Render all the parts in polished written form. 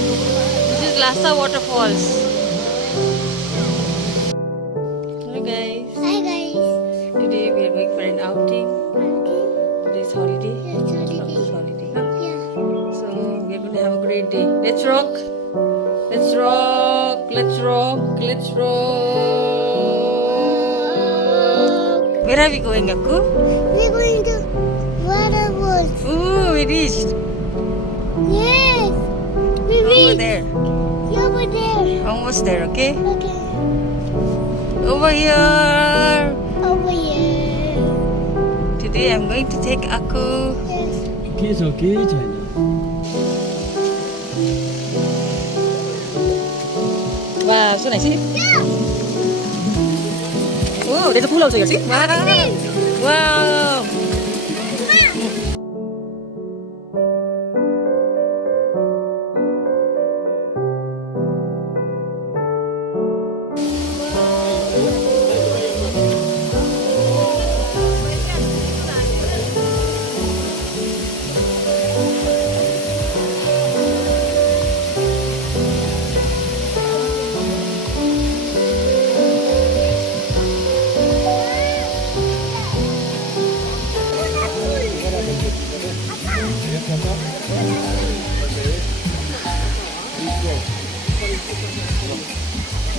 This is Lhasa Waterfalls. Hello guys. Hi guys. Today we are going for an outing. Okay. Today's holiday. Yes, holiday. It's holiday. Huh? Yeah. So we are going to have a great day. Let's rock. Let's rock. Let's rock. Let's rock. Where are we going, Akku? We're going to waterfalls. Ooh, we reached. Yes. We Over reached. there. Over there. Almost there, okay? Okay. Over here. Over here. Today I'm going to take Akku. Yes. Okay, it's okay, China. Wow, so nice. See? Yeah. Oh, there's a pool also here. See? Wow. Wow.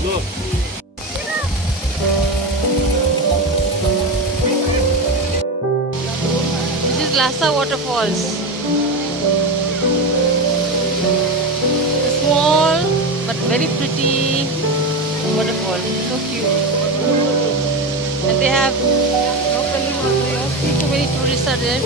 Look. This is Lhasa Waterfalls. Small but very pretty waterfall. So cute. And they have no balloon also here. See, so many tourists are there.